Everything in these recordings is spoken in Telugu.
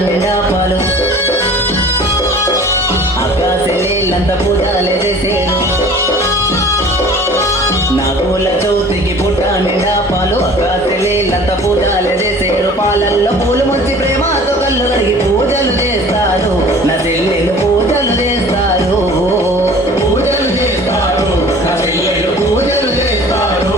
నిండా పాలు అక్కాసెల్లంత పూజలే చేసేరు నాగుల చౌతికి పుట్ట నిండా పాలు అక్కాసెల్లంత పూజలే చేసేరు పాలల్లో పూలు ముంచి ప్రేమతో కళ్ళు కడిగి పూజలు చేస్తారు నా చెల్లెలు పూజలు చేస్తారు పూజలు చేస్తారు నా చెల్లెలు పూజలు చేస్తారు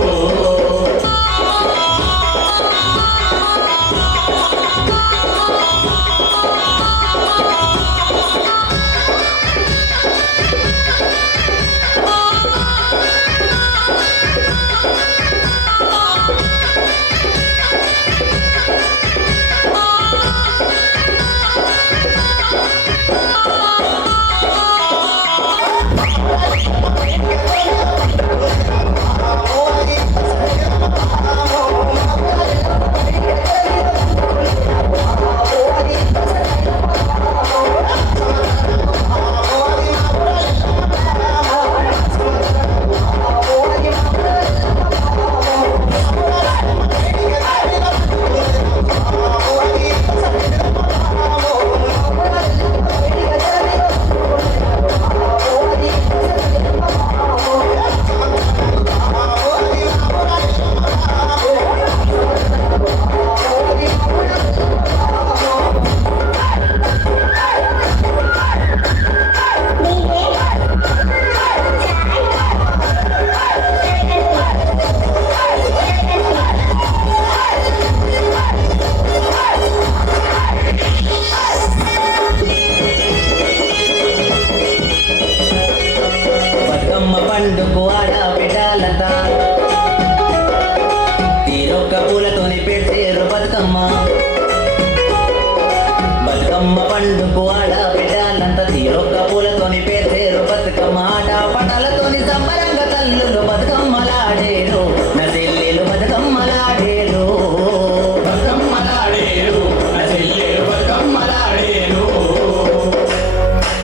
పండుకు ఆడబిడ్డలంతా తీరొక్క పూలతోని పెట్టేరు బతుకమ్మ బతుకమ్మ పండుకు ఆడ